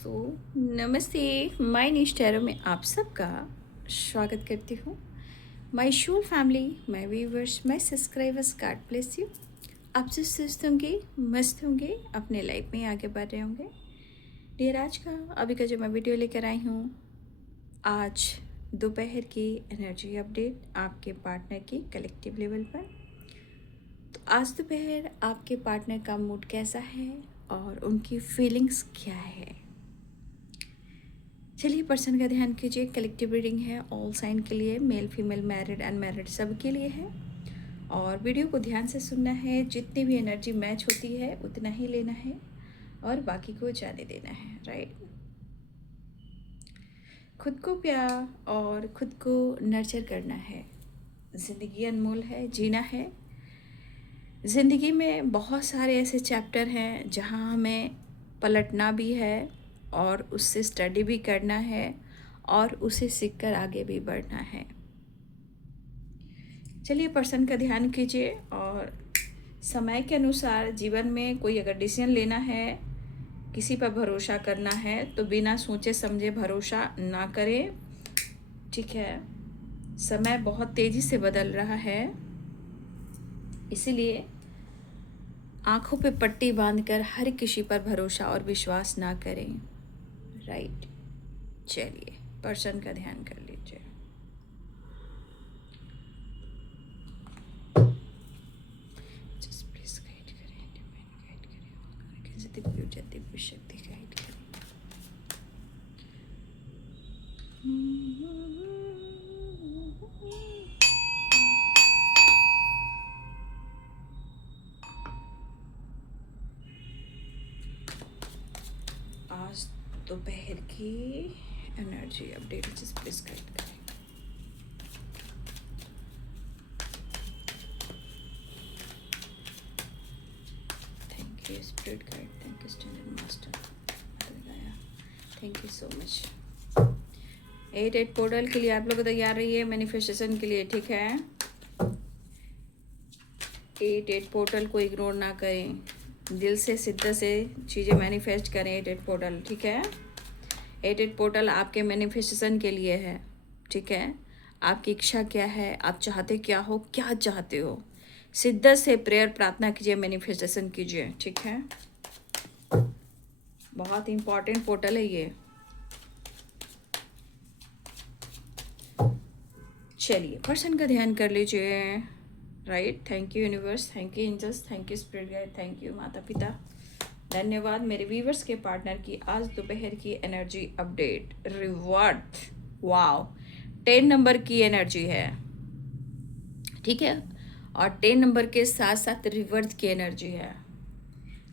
दोस्तों नमस्ते। My news tarot में आप सबका स्वागत करती हूँ। My whole family, my viewers, my subscribers, God bless you. आप जो सुस्त होंगे, मस्त होंगे, अपने लाइफ में आगे बढ़ रहे होंगे। डियर, आज का अभी का जो मैं वीडियो लेकर आई हूँ, आज दोपहर की एनर्जी अपडेट आपके पार्टनर की कलेक्टिव लेवल पर। तो आज दोपहर आपके पार्टनर का मूड कैसा है और उनकी फीलिंग्स क्या है। चलिए पर्सन का ध्यान कीजिए। कलेक्टिव रीडिंग है, ऑल साइन के लिए, मेल फीमेल, मैरिड अनमैरिड सब के लिए है। और वीडियो को ध्यान से सुनना है। जितनी भी एनर्जी मैच होती है उतना ही लेना है और बाकी को जाने देना है। राइट। खुद को प्यार और खुद को नर्चर करना है। ज़िंदगी अनमोल है, जीना है। ज़िंदगी में बहुत सारे ऐसे चैप्टर हैं जहाँ हमें पलटना भी है और उससे स्टडी भी करना है और उसे सीखकर आगे भी बढ़ना है। चलिए पर्सन का ध्यान कीजिए और समय के अनुसार जीवन में कोई अगर डिसीजन लेना है, किसी पर भरोसा करना है तो बिना सोचे समझे भरोसा ना करें। ठीक है, समय बहुत तेज़ी से बदल रहा है, इसीलिए आँखों पे पट्टी बांधकर हर किसी पर भरोसा और विश्वास ना करें। राइट। चलिए पर्सन का ध्यान कर लीजिए। जस्ट प्लीज गाइड करें, डिवाइन गाइड करें, कैसे दिव्य ऊर्जा, दिव्य शक्ति गाइड करें। आज दोपहर की energy update just please guide करें। Thank you spirit guide, thank you standard master, thank you so much. 8 portal के लिए आप लोग तैयार रहिए मैनिफेस्टेशन के लिए। ठीक है, 8 पोर्टल को इग्नोर ना करें, दिल से शिद्दत से चीज़ें मैनिफेस्ट करें। 8 पोर्टल, ठीक है। 8 पोर्टल आपके मैनिफेस्टेशन के लिए है। ठीक है, आपकी इच्छा क्या है, आप चाहते क्या हो, क्या चाहते हो, शिद्दत से प्रेयर प्रार्थना कीजिए, मैनिफेस्टेशन कीजिए। ठीक है, बहुत इंपॉर्टेंट पोर्टल है ये। चलिए पर्सन का ध्यान कर लीजिए। Right. Thank you universe, thank you angels, thank you spirit guide, thank you माता पिता। धन्यवाद मेरे व्यूवर्स के पार्टनर की आज दोपहर की energy update. Revert, wow, 10 number की एनर्जी है। ठीक है, और 10 नंबर के साथ साथ रिवर्थ की एनर्जी है।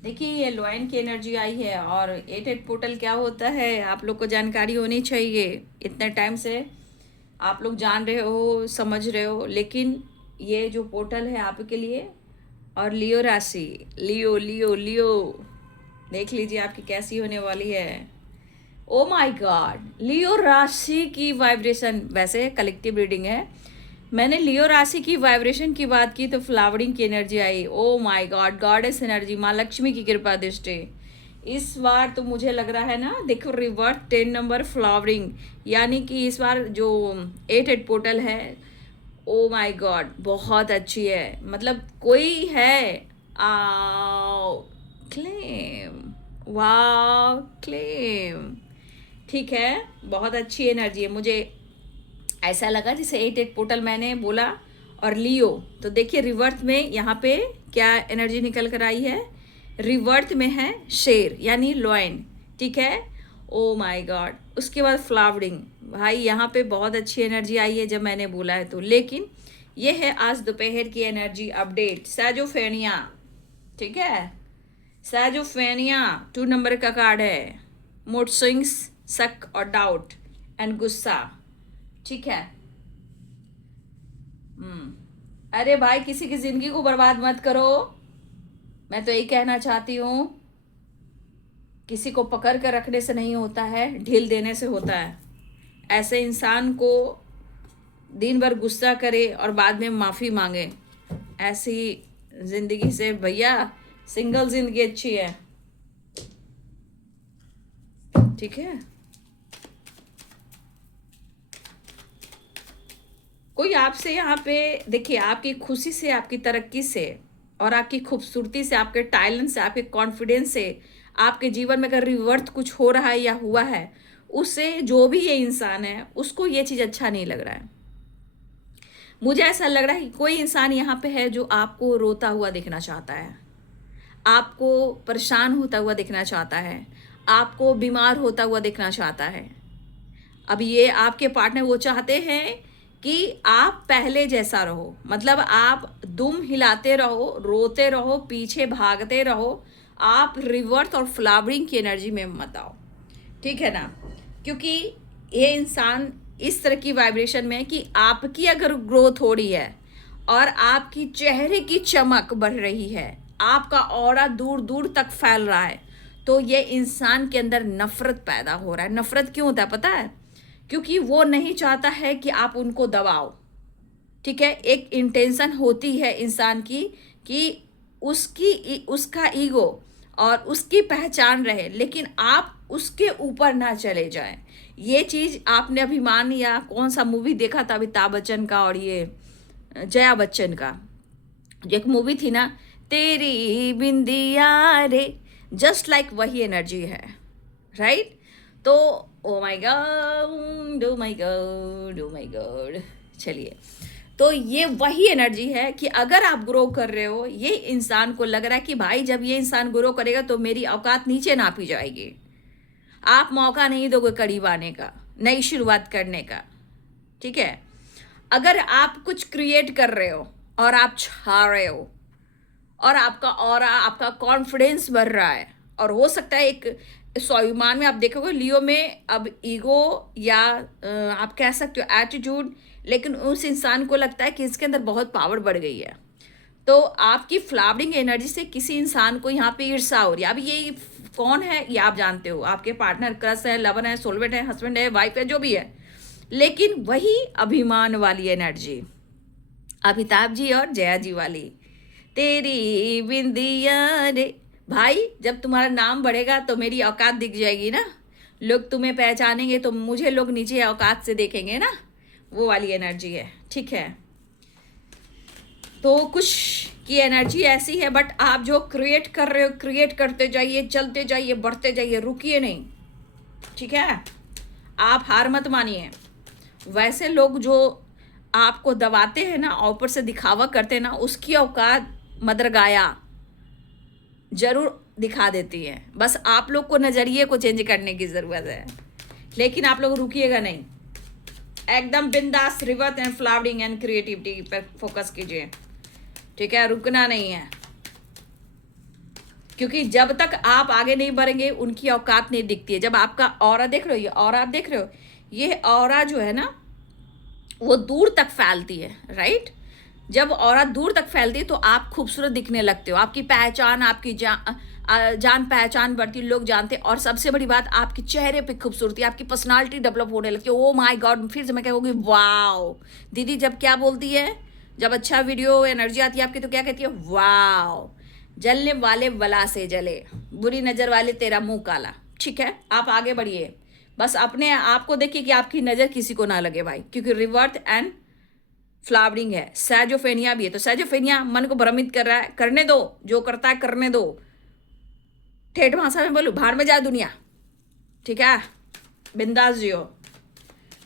देखिए ये लॉइन की एनर्जी आई है और 8 पोर्टल क्या होता है आप लोग को जानकारी होनी चाहिए। इतने टाइम से आप लोग जान रहे हो, समझ रहे हो, लेकिन ये जो पोर्टल है आपके लिए। और लियो राशि, लियो लियो लियो, देख लीजिए आपकी कैसी होने वाली है। ओ माय गॉड, लियो राशि की वाइब्रेशन, वैसे कलेक्टिव रीडिंग है, मैंने लियो राशि की वाइब्रेशन की बात की तो फ्लावरिंग की energy I. Oh my God, goddess energy, माँ लक्ष्मी की कृपा दृष्टि। इस बार तो मुझे लग रहा है ना, देखो रिवर्ट 10 नंबर फ्लावरिंग, यानी कि इस बार जो 8 पोर्टल है, ओ माय गॉड बहुत अच्छी है। मतलब कोई है, आओ क्लेम, वाव क्लेम। ठीक है, बहुत अच्छी एनर्जी है। मुझे ऐसा लगा जैसे 8 पोर्टल मैंने बोला और लियो, तो देखिए रिवर्थ में यहाँ पे क्या एनर्जी निकल कर आई है। रिवर्थ में है शेर यानी लॉयन। ठीक है, ओ माय गॉड। उसके बाद फ्लावरिंग, भाई यहाँ पे बहुत अच्छी एनर्जी आई है जब मैंने बोला है तो। लेकिन ये है आज दोपहर की एनर्जी अपडेट। सैजोफेनिया, ठीक है, सैजोफेनिया 2 नंबर का कार्ड है। मूड स्विंग्स, शक और डाउट एंड गुस्सा। ठीक है, अरे भाई किसी की जिंदगी को बर्बाद मत करो, मैं तो यही कहना चाहती हूँ। किसी को पकड़ कर रखने से नहीं होता है, ढील देने से होता है। ऐसे इंसान को दिन भर गुस्सा करे और बाद में माफ़ी मांगे, ऐसी जिंदगी से भैया सिंगल जिंदगी अच्छी है। ठीक है। कोई आपसे यहाँ पे देखिए, आपकी खुशी से, आपकी तरक्की से और आपकी खूबसूरती से, आपके टैलेंट से, आपके कॉन्फिडेंस से, आपके जीवन में अगर रिवर्थ कुछ हो रहा है या हुआ है, उससे जो भी ये इंसान है उसको ये चीज़ अच्छा नहीं लग रहा है। मुझे ऐसा लग रहा है कि कोई इंसान यहाँ पे है जो आपको रोता हुआ देखना चाहता है, आपको परेशान होता हुआ देखना चाहता है, आपको बीमार होता हुआ देखना चाहता है। अब ये आपके पार्टनर वो चाहते हैं कि आप पहले जैसा रहो, मतलब आप दुम हिलाते रहो, रोते रहो, पीछे भागते रहो, आप रिवर्थ और फ्लावरिंग की एनर्जी में मत आओ, ठीक है ना। क्योंकि ये इंसान इस तरह की वाइब्रेशन में है कि आपकी अगर ग्रोथ हो रही है और आपकी चेहरे की चमक बढ़ रही है, आपका ऑरा दूर दूर तक फैल रहा है, तो ये इंसान के अंदर नफरत पैदा हो रहा है। नफरत क्यों होता है पता है? क्योंकि वो नहीं चाहता है कि आप उनको दबाओ, ठीक है। एक इंटेंशन होती है इंसान की कि उसका ईगो और उसकी पहचान रहे, लेकिन आप उसके ऊपर ना चले जाएं। ये चीज़ आपने अभिमान या कौन सा मूवी देखा था अमिताभ बच्चन का और ये जया बच्चन का, जो एक मूवी थी ना, तेरी बिंदिया रे, जस्ट लाइक वही एनर्जी है, राइट। तो oh my God, oh my God, oh my God, चलिए। तो ये वही एनर्जी है कि अगर आप ग्रो कर रहे हो, ये इंसान को लग रहा है कि भाई जब ये इंसान ग्रो करेगा तो मेरी औकात नीचे नापी जाएगी, आप मौका नहीं दोगे करीब आने का, नई शुरुआत करने का, ठीक है। अगर आप कुछ क्रिएट कर रहे हो और आप छा रहे हो और आपका ऑरा, आपका कॉन्फिडेंस बढ़ रहा है, और हो सकता है एक स्वाभिमान में आप देखोगे लियो में अब ईगो या आप कह सकते हो एटीट्यूड, लेकिन उस इंसान को लगता है कि इसके अंदर बहुत पावर बढ़ गई है। तो आपकी फ्लावरिंग एनर्जी से किसी इंसान को यहाँ पे ईर्ष्या हो रही है। अब ये कौन है ये आप जानते हो, आपके पार्टनर, क्रश है, लवर है, सोलमेट है, हस्बैंड है, वाइफ है, जो भी है। लेकिन वही अभिमान वाली एनर्जी, अमिताभ जी और जया जी वाली, तेरी बिंदिया रे, भाई जब तुम्हारा नाम बढ़ेगा तो मेरी औकात दिख जाएगी ना, लोग तुम्हें पहचानेंगे तो मुझे लोग नीचे औकात से देखेंगे ना, वो वाली एनर्जी है, ठीक है। तो कुछ की एनर्जी ऐसी है, बट आप जो क्रिएट कर रहे हो, क्रिएट करते जाइए, चलते जाइए, बढ़ते जाइए, रुकिए नहीं, ठीक है। आप हार मत मानिए। वैसे लोग जो आपको दबाते हैं ना, ऊपर से दिखावा करते हैं ना, उसकी औकात मदर गाया जरूर दिखा देती है। बस आप लोग को नज़रिए को चेंज करने की ज़रूरत है, लेकिन आप लोग रुकिएगा नहीं, एकदम बिंदास रिवर्थ एंड फ्लावरिंग एंड क्रिएटिविटी पर फोकस कीजिए, ठीक है। रुकना नहीं है, क्योंकि जब तक आप आगे नहीं बढ़ेंगे उनकी औकात नहीं दिखती है। जब आपका ऑरा देख रहे हो, ये ऑरा आप देख रहे हो, ये ऑरा जो है ना वो दूर तक फैलती है, राइट। जब ऑरा दूर तक फैलती है तो आप खूबसूरत दिखने लगते हो, आपकी पहचान, आपकी जान पहचान बढ़ती है, लोग जानते हैं। और सबसे बड़ी बात, आपके चेहरे पे खूबसूरती, आपकी पर्सनालिटी डेवलप होने लगती है। ओ माय गॉड, फिर से मैं कहूँगी वाओ। दीदी जब क्या बोलती है, जब अच्छा वीडियो एनर्जी आती है आपकी तो क्या कहती है, वाओ। जलने वाले बला से जले, बुरी नज़र वाले तेरा मुंह काला, ठीक है। आप आगे बढ़िए, बस अपने आप को देखिए कि आपकी नज़र किसी को ना लगे भाई, क्योंकि रिवर्थ एंड फ्लावरिंग है, सैजोफेनिया भी है। तो सैजोफेनिया मन को भ्रमित कर रहा है, करने दो, जो करता है करने दो, ठेठ भाषा में बोलूं, भाड़ में जाए दुनिया, ठीक है। बिंदास जियो,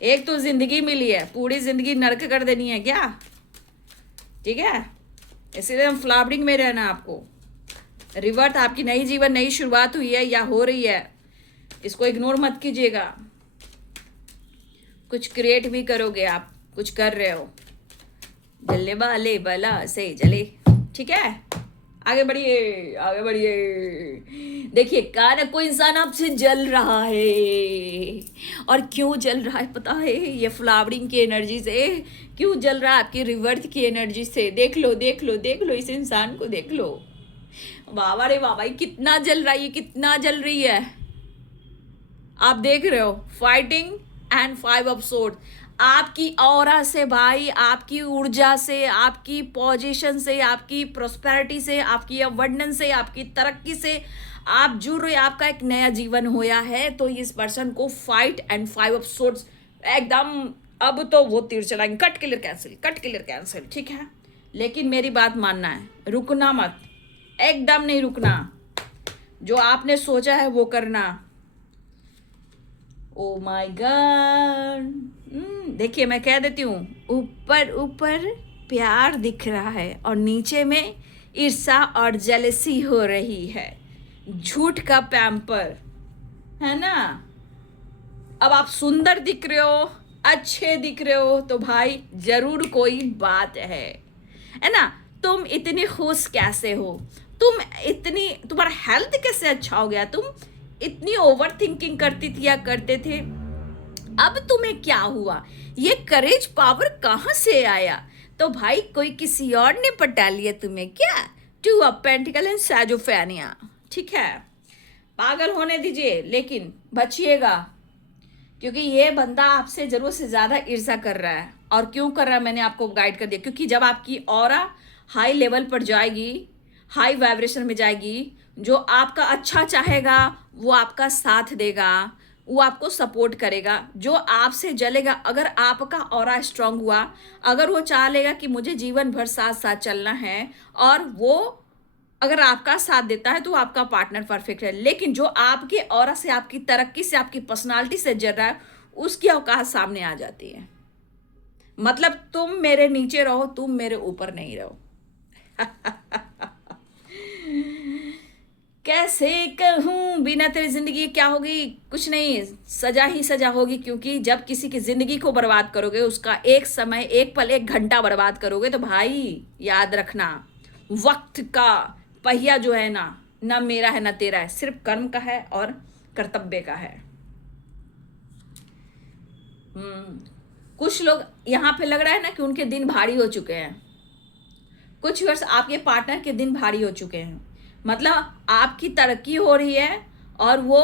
एक तो जिंदगी मिली है, पूरी जिंदगी नरक कर देनी है क्या, ठीक है। इसीलिए हम फ्लावरिंग में रहना आपको। रिवर्थ आपकी नई जीवन, नई शुरुआत हुई है या हो रही है, इसको इग्नोर मत कीजिएगा। कुछ क्रिएट भी करोगे आप, कुछ कर रहे हो, जलने वाले बला से जले, ठीक है। आगे बढ़िए, आगे बढ़िए। देखिए का ना कोई इंसान आपसे जल रहा है, और क्यों जल रहा है पता है, ये फ्लावरिंग की एनर्जी से क्यों जल रहा है, आपकी रिवर्थ की एनर्जी से। देख लो, देख लो, देख लो, इस इंसान को देख लो, बाबा रे बाबा, कितना जल रहा है, ये कितना जल रही है। आप देख रहे हो, फाइटिंग एंड 5 ऑफ सोर्ड। आपकी ऑरा से भाई, आपकी ऊर्जा से, आपकी पोजीशन से, आपकी प्रोस्पेरिटी से, आपकी अबंडेंस से, आपकी तरक्की से आप जुड़ रहे, आपका एक नया जीवन होया है। तो इस पर्सन को फाइट एंड 5 ऑफ सोर्ड्स एकदम, अब तो वो तीर चलाएंगे, cut clear cancel, cut clear cancel, ठीक है। लेकिन मेरी बात मानना है, रुकना मत, एकदम नहीं रुकना, जो आपने सोचा है वो करना। ओ माय गॉड, देखिए मैं कह देती हूँ, ऊपर ऊपर प्यार दिख रहा है और नीचे में ईर्ष्या और जेलसी हो रही है, झूठ का पैम्पर है ना। अब आप सुंदर दिख रहे हो, अच्छे दिख रहे हो, तो भाई जरूर कोई बात है ना। तुम इतनी खुश कैसे हो, तुम इतनी, तुम्हारा हेल्थ कैसे अच्छा हो गया, तुम इतनी ओवर थिंकिंग करती थी या करते थे, अब तुम्हें क्या हुआ, ये करेज पावर कहाँ से आया। तो भाई कोई किसी और ने पटा लिया तुम्हें क्या, 2 ऑफ पेंटिकल एंड सैजोफेनिया, ठीक है। पागल होने दीजिए, लेकिन बचिएगा, क्योंकि ये बंदा आपसे जरूरत से ज़्यादा ईर्ष्या कर रहा है। और क्यों कर रहा है मैंने आपको गाइड कर दिया, क्योंकि जब आपकी ऑरा हाई लेवल पर जाएगी, हाई वाइब्रेशन में जाएगी, जो आपका अच्छा चाहेगा वो आपका साथ देगा, वो आपको सपोर्ट करेगा। जो आपसे जलेगा, अगर आपका ऑरा स्ट्रांग हुआ, अगर वो चाह लेगा कि मुझे जीवन भर साथ साथ चलना है, और वो अगर आपका साथ देता है तो आपका पार्टनर परफेक्ट है। लेकिन जो आपके ऑरा से, आपकी तरक्की से, आपकी पर्सनालिटी से जल रहा है, उसकी औकात सामने आ जाती है। मतलब तुम मेरे नीचे रहो, तुम मेरे ऊपर नहीं रहो। कैसे कहूँ, बिना तेरी जिंदगी क्या होगी, कुछ नहीं, सजा ही सजा होगी। क्योंकि जब किसी की जिंदगी को बर्बाद करोगे, उसका एक समय, एक पल, 1 घंटा बर्बाद करोगे, तो भाई याद रखना, वक्त का पहिया जो है ना मेरा है ना तेरा है, सिर्फ कर्म का है और कर्तव्य का है। कुछ लोग यहाँ पे लग रहा है ना कि उनके दिन भारी हो चुके हैं, कुछ वर्ष आपके पार्टनर के दिन भारी हो चुके हैं। मतलब आपकी तरक्की हो रही है, और वो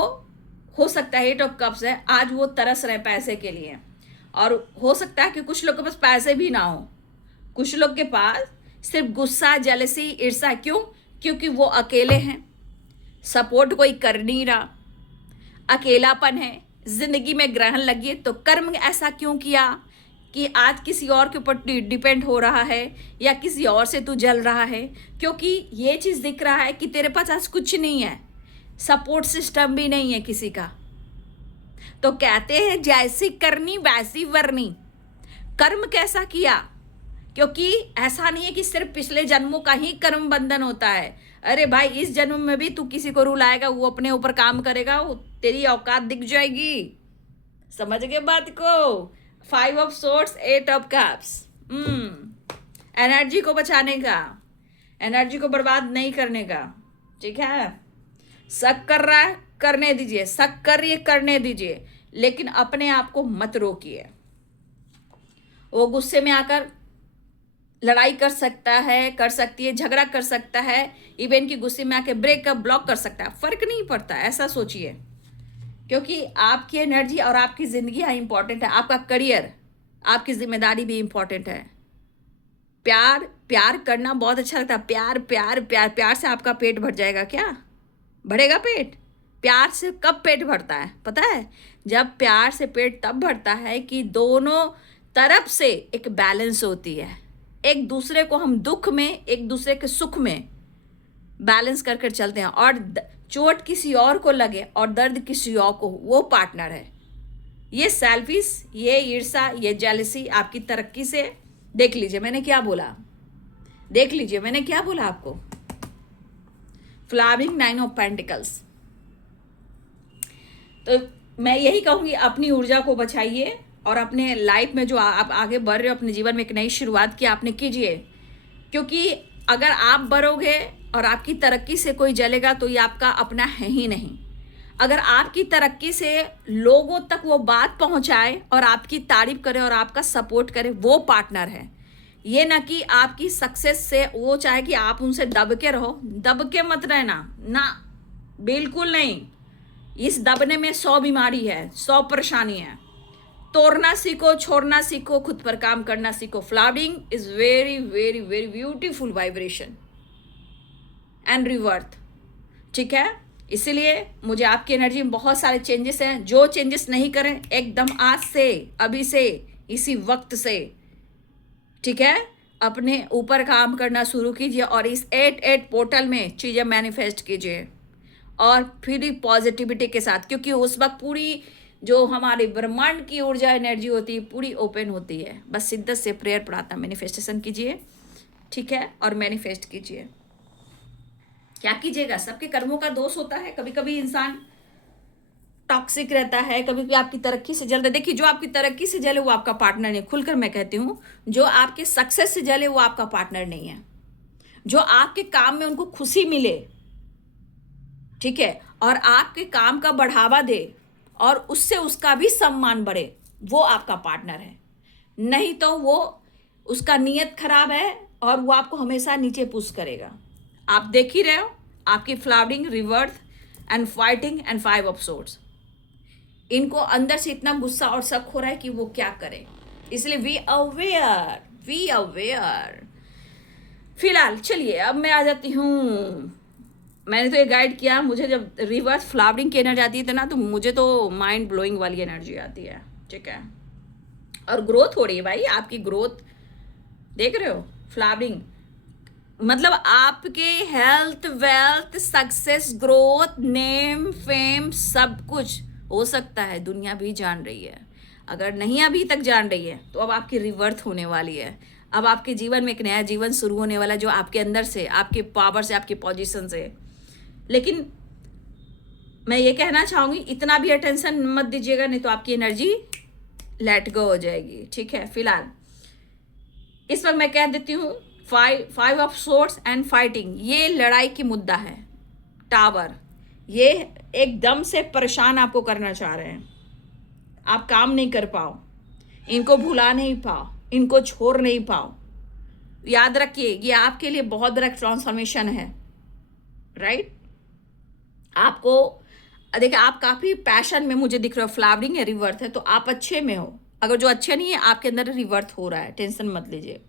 हो सकता है 8 ऑफ कप्स है, आज वो तरस रहे पैसे के लिए। और हो सकता है कि कुछ लोग के पास पैसे भी ना हो, कुछ लोग के पास सिर्फ गुस्सा, जेलसी, ईर्ष्या। क्यों? क्योंकि वो अकेले हैं, सपोर्ट कोई कर नहीं रहा, अकेलापन है, जिंदगी में ग्रहण लगी है। तो कर्म ऐसा क्यों किया कि आज किसी और के ऊपर डिपेंड हो रहा है, या किसी और से तू जल रहा है, क्योंकि ये चीज़ दिख रहा है कि तेरे पास आज कुछ नहीं है, सपोर्ट सिस्टम भी नहीं है किसी का। तो कहते हैं जैसी करनी वैसी वरनी। कर्म कैसा किया, क्योंकि ऐसा नहीं है कि सिर्फ पिछले जन्मों का ही कर्म बंधन होता है। अरे भाई, इस जन्म में भी तू किसी को रुलाएगा, वो अपने ऊपर काम करेगा, वो तेरी औकात दिख जाएगी। समझ गए बात को? 5 of swords, 8 of cups, energy को बचाने का, एनर्जी को बर्बाद नहीं करने का, ठीक है। शक कर रहा है, करने दीजिए, शक कर रही है, करने दीजिए, लेकिन अपने आप को मत रोकिए। वो गुस्से में आकर लड़ाई कर सकता है, कर सकती है, झगड़ा कर सकता है, इवन की गुस्से में आके ब्रेकअप, ब्लॉक कर सकता है, फर्क नहीं पड़ता, ऐसा सोचिए। क्योंकि आपकी एनर्जी और आपकी ज़िंदगी यहाँ इंपॉर्टेंट है, आपका करियर, आपकी जिम्मेदारी भी इंपॉर्टेंट है। प्यार, प्यार करना बहुत अच्छा लगता है, प्यार प्यार प्यार, प्यार से आपका पेट भर जाएगा क्या? भरेगा पेट? प्यार से कब पेट भरता है पता है? जब प्यार से पेट तब भरता है कि दोनों तरफ से एक बैलेंस होती है, एक दूसरे को हम दुख में, एक दूसरे के सुख में बैलेंस कर कर चलते हैं, और चोट किसी और को लगे और दर्द किसी और को, वो पार्टनर है। ये सेल्फिश, ये ईर्ष्या, ये जेलसी आपकी तरक्की से, देख लीजिए मैंने क्या बोला, देख लीजिए मैंने क्या बोला आपको। Flowering 9 of pentacles. तो मैं यही कहूँगी, अपनी ऊर्जा को बचाइए, और अपने लाइफ में जो आप आगे बढ़ रहे हो, अपने जीवन में एक नई शुरुआत की आपने, कीजिए। क्योंकि अगर आप बढ़ोगे और आपकी तरक्की से कोई जलेगा, तो ये आपका अपना है ही नहीं। अगर आपकी तरक्की से लोगों तक वो बात पहुंचाए और आपकी तारीफ करे और आपका सपोर्ट करे, वो पार्टनर है। ये ना कि आपकी सक्सेस से वो चाहे कि आप उनसे दब के रहो, दब के मत रहना ना, बिल्कुल नहीं। इस दबने में 100 बीमारी है, 100 परेशानी है। तोड़ना सीखो, छोड़ना सीखो, खुद पर काम करना सीखो। Flowering is very very very beautiful vibration and रिवर्थ, ठीक है। इसीलिए मुझे आपकी एनर्जी में बहुत सारे चेंजेस हैं। जो चेंजेस नहीं करें एकदम आज से, अभी से, इसी वक्त से, ठीक है, अपने ऊपर काम करना शुरू कीजिए और इस 8-8 पोर्टल में चीज़ें मैनिफेस्ट कीजिए और फिर पॉजिटिविटी के साथ, क्योंकि उस वक्त पूरी जो हमारे ब्रह्मांड की ऊर्जा एनर्जी होती है पूरी ओपन होती है। बस शिद्दत से प्रेयर प्रार्थना मैनिफेस्टेशन कीजिए, ठीक है, और मैनिफेस्ट कीजिए। क्या कीजिएगा, सबके कर्मों का दोष होता है। कभी कभी इंसान टॉक्सिक रहता है, कभी कभी आपकी तरक्की से जलता है। देखिए, जो आपकी तरक्की से जले वो आपका पार्टनर नहीं। खुलकर मैं कहती हूँ, जो आपके सक्सेस से जले वो आपका पार्टनर नहीं है। जो आपके काम में उनको खुशी मिले, ठीक है, और आपके काम का बढ़ावा दे और उससे उसका भी सम्मान बढ़े, वो आपका पार्टनर है। नहीं तो वो, उसका नीयत खराब है और वो आपको हमेशा नीचे पुश करेगा। आप देख ही रहे हो आपकी flowering, रिवर्थ and fighting and 5 of swords. इनको अंदर से इतना गुस्सा और शक हो रहा है कि वो क्या करें। इसलिए वी अवेयर। फिलहाल चलिए अब मैं आ जाती हूँ। मैंने तो ये गाइड किया, मुझे जब रिवर्स फ्लावरिंग की एनर्जी आती है ना, तो मुझे तो माइंड ब्लोइंग वाली एनर्जी आती है, ठीक है। और ग्रोथ हो रही है भाई, आपकी ग्रोथ देख रहे हो। फ्लावरिंग मतलब आपके health, wealth, success, growth, name, fame, सब कुछ हो सकता है। दुनिया भी जान रही है। अगर नहीं अभी तक जान रही है तो अब आपकी रिवर्थ होने वाली है। अब आपके जीवन में एक नया जीवन शुरू होने वाला है, जो आपके अंदर से, आपके पावर से, आपके पोजीशन से। लेकिन मैं ये कहना चाहूँगी, इतना भी अटेंशन मत दीजिएगा, नहीं तो आपकी एनर्जी लेट गो हो जाएगी, ठीक है। फिलहाल इस वक्त मैं कह देती हूँ, 5 ऑफ सोर्ड्स एंड फाइटिंग, ये लड़ाई की मुद्दा है। टावर ये एकदम से परेशान आपको करना चाह रहे हैं। आप काम नहीं कर पाओ, इनको भुला नहीं पाओ, इनको छोड़ नहीं पाओ। याद रखिए, ये आपके लिए बहुत बड़ा ट्रांसफॉर्मेशन है, राइट। आपको देखिए, आप काफ़ी पैशन में मुझे दिख रहे हो। फ्लावरिंग है, रिवर्थ है, तो आप अच्छे में हो। अगर जो अच्छे नहीं है, आपके अंदर रिवर्थ हो रहा है, टेंशन मत लीजिए।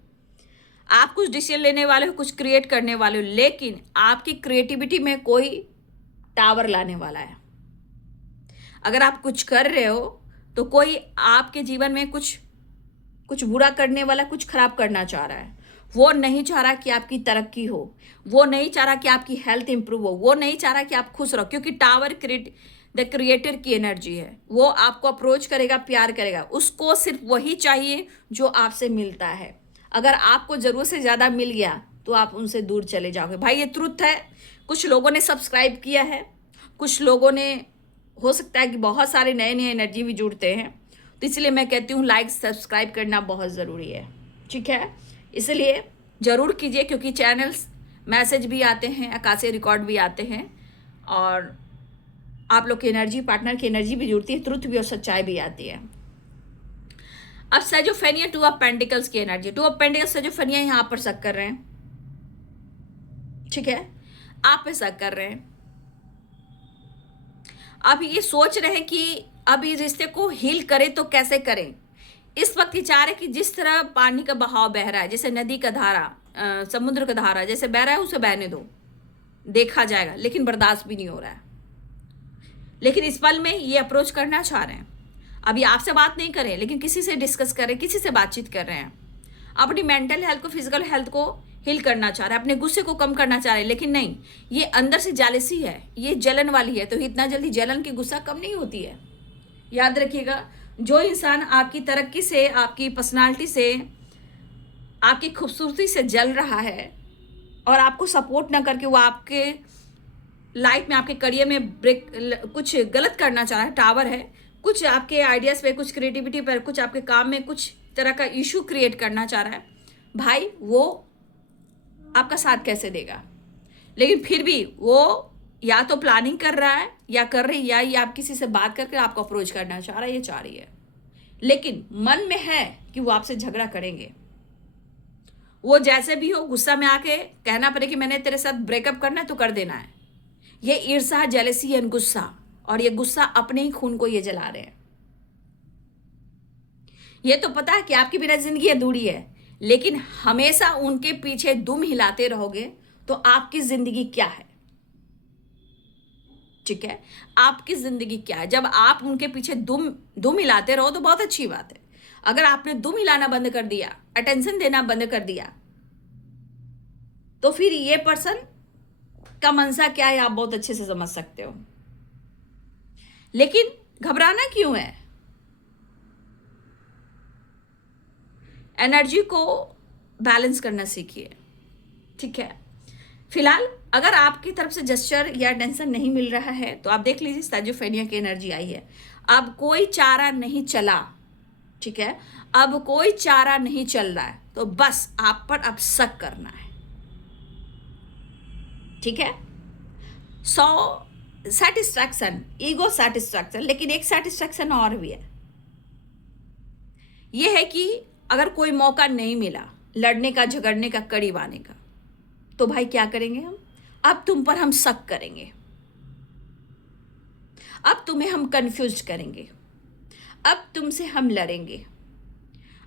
आप कुछ डिसीजन लेने वाले हो, कुछ क्रिएट करने वाले हो, लेकिन आपकी क्रिएटिविटी में कोई टावर लाने वाला है। अगर आप कुछ कर रहे हो तो कोई आपके जीवन में कुछ बुरा करने वाला, कुछ खराब करना चाह रहा है। वो नहीं चाह रहा कि आपकी तरक्की हो, वो नहीं चाह रहा कि आपकी हेल्थ इंप्रूव हो, वो नहीं चाह रहा कि आप खुश रहो, क्योंकि टावर द क्रिएटर की एनर्जी है। वो आपको अप्रोच करेगा, प्यार करेगा। उसको सिर्फ वही चाहिए जो आपसे मिलता है। अगर आपको ज़रूरत से ज़्यादा मिल गया तो आप उनसे दूर चले जाओगे। भाई ये ट्रुथ है। कुछ लोगों ने सब्सक्राइब किया है, कुछ लोगों ने, हो सकता है कि बहुत सारे नए नए एनर्जी भी जुड़ते हैं, तो इसलिए मैं कहती हूँ लाइक सब्सक्राइब करना बहुत ज़रूरी है, ठीक है। इसलिए ज़रूर कीजिए, क्योंकि चैनल्स मैसेज भी आते हैं, आकाशीय रिकॉर्ड भी आते हैं, और आप लोग की एनर्जी, पार्टनर की एनर्जी भी जुड़ती है, ट्रुथ भी और सच्चाई भी आती है। अब सेजोफेनिया, 2 ऑफ पेंटिकल्स की एनर्जी। 2 ऑफ पेंटिकल्स, सेजोफेनिया यहाँ पर शक कर रहे हैं, ठीक है, आप पे शक कर रहे हैं। अब ये सोच रहे हैं कि अब इस रिश्ते को हील करें तो कैसे करें। इस वक्त विचार है कि जिस तरह पानी का बहाव बह रहा है, जैसे नदी का धारा, समुद्र का धारा जैसे बह रहा है, उसे बहने दो, देखा जाएगा। लेकिन बर्दाश्त भी नहीं हो रहा है। लेकिन इस पल में ये अप्रोच करना चाह रहे हैं। अभी आपसे बात नहीं करें, लेकिन किसी से डिस्कस करें, किसी से बातचीत कर रहे हैं। अपनी मेंटल हेल्थ को, फिजिकल हेल्थ को हील करना चाह रहे हैं, अपने गुस्से को कम करना चाह रहे हैं। लेकिन नहीं, ये अंदर से जालसी है, ये जलन वाली है, तो इतना जल्दी जलन की, गुस्सा कम नहीं होती है। याद रखिएगा, जो इंसान आपकी तरक्की से, आपकी पर्सनालिटी से, आपकी खूबसूरती से जल रहा है और आपको सपोर्ट ना करके वो आपके लाइफ में, आपके करियर में कुछ गलत करना चाह रहा है, टावर है, कुछ आपके आइडियाज़ पे, कुछ क्रिएटिविटी पर, कुछ आपके काम में कुछ तरह का इशू क्रिएट करना चाह रहा है, भाई वो आपका साथ कैसे देगा। लेकिन फिर भी वो या तो प्लानिंग कर रहा है, या कर रही है, या आप किसी से बात करके आपको अप्रोच करना चाह रहा है, ये चाह रही है। लेकिन मन में है कि वो आपसे झगड़ा करेंगे। वो जैसे भी हो, गुस्सा में आके कहना पड़े कि मैंने तेरे साथ ब्रेकअप करना है तो कर देना है। ये ईर्ष्या, जेलसी एंड गुस्सा, और ये गुस्सा अपने ही खून को ये जला रहे हैं। ये तो पता है कि आपके बिना जिंदगी अधूरी है, लेकिन हमेशा उनके पीछे दुम हिलाते रहोगे तो आपकी जिंदगी क्या है? ठीक है, आपकी जिंदगी क्या है? जब आप उनके पीछे दुम दुम हिलाते रहो तो बहुत अच्छी बात है। अगर आपने दुम हिलाना बंद कर दिया, अटेंशन देना बंद कर दिया, तो फिर ये पर्सन का मनसा क्या है आप बहुत अच्छे से समझ सकते हो। लेकिन घबराना क्यों है? एनर्जी को बैलेंस करना सीखिए। ठीक है, फिलहाल अगर आपकी तरफ से जेस्चर या टेंशन नहीं मिल रहा है तो आप देख लीजिए स्किज़ोफ्रेनिया की एनर्जी आई है। अब कोई चारा नहीं चला, ठीक है, अब कोई चारा नहीं चल रहा है, तो बस आप पर अब शक करना है। ठीक है, 100 सेटिस्फैक्शन, ईगो सेटिस्फैक्शन, लेकिन एक सेटिस्फैक्शन और भी है। यह है कि अगर कोई मौका नहीं मिला लड़ने का, झगड़ने का, करीब आने का, तो भाई क्या करेंगे हम? अब तुम पर हम शक करेंगे, अब तुम्हें हम कंफ्यूज करेंगे, अब तुमसे हम लड़ेंगे,